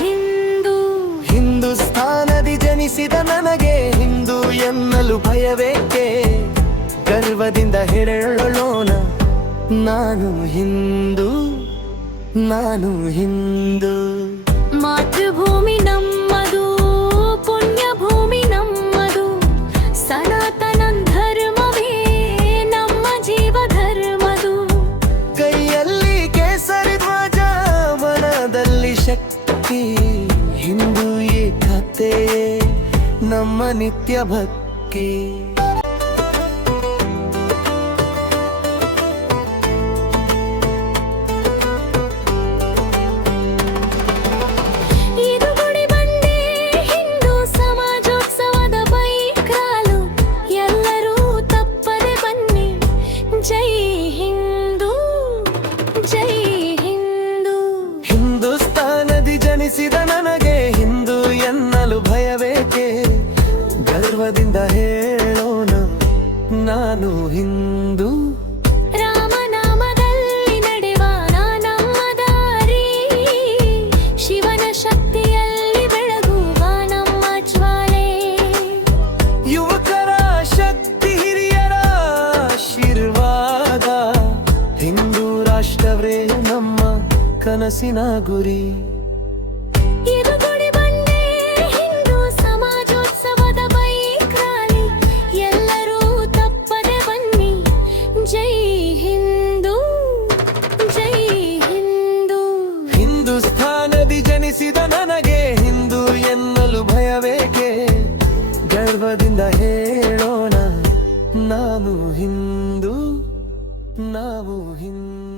ಹಿಂದೂ. ಹಿಂದೂಸ್ಥಾನದಿ ಜನಿಸಿದ ನನಗೆ ಹಿಂದೂ ಎನ್ನಲು ಭಯವೇಕೆ? ಗರ್ವದಿಂದ ಹೇಳೋಣ ನಾನು ಹಿಂದೂ, ನಾನು ಹಿಂದೂ. ಮಾತೃಭೂಮಿ ನಮ್ಮದು, ಪುಣ್ಯ ಭೂಮಿ ನಮ್ಮದು, ಸನಾತನ ಧರ್ಮವೇ ನಮ್ಮ ಜೀವ ಧರ್ಮದು. ಕೈಯಲ್ಲಿ ಕೇಸರಿ ಧ್ವಜ, ಮನದಲ್ಲಿ ಶಕ್ತಿ, ಹಿಂದೂ ಏಕತೆಯೇ ನಮ್ಮ ನಿತ್ಯ ಭಕ್ತಿ. ಹಿಂದೂಸ್ಥಾನದಿ ಜನಿಸಿದ ನನಗೆ ಹಿಂದೂ ಎನ್ನಲು ಭಯವೇಕೆ? ಗರ್ವದಿಂದ ಹೇಳೋಣ ನಾನು ಹಿಂದೂ. ರಾಮನಾಮದಲ್ಲಿ ನಡೆವ ನಮ್ಮ ದಾರಿ, ಶಿವನ ಶಕ್ತಿಯಲ್ಲಿ ಬೆಳಗುವ ನಮ್ಮ ಜ್ವಾಲೆ. ಯುವಕರ ಶಕ್ತಿ, ಹಿರಿಯರ ಆಶೀರ್ವಾದ, ಹಿಂದೂ ರಾಷ್ಟ್ರವೇ ನಮ್ಮ ಕನಸಿನ ಗುರಿ. ಇದು ಗುಡಿ ಬಂಡೆ ಹಿಂದೂ ಸಮಾಜೋತ್ಸವದ ಬೈಕ್ ರ್ಯಾಲಿ, ಎಲ್ಲರೂ ತಪ್ಪದೆ ಬನ್ನಿ. ಜೈ ಹಿಂದೂ, ಜೈ ಹಿಂದೂ. ಹಿಂದೂಸ್ಥಾನದಿ ಜನಿಸಿದ ನನಗೆ ಹಿಂದೂ ಎನ್ನಲು ಭಯವೇಕೆ? ಗರ್ವದಿಂದ ಹೇಳೋಣ ನಾನು ಹಿಂದೂ, ನಾವು ಹಿಂದೂ.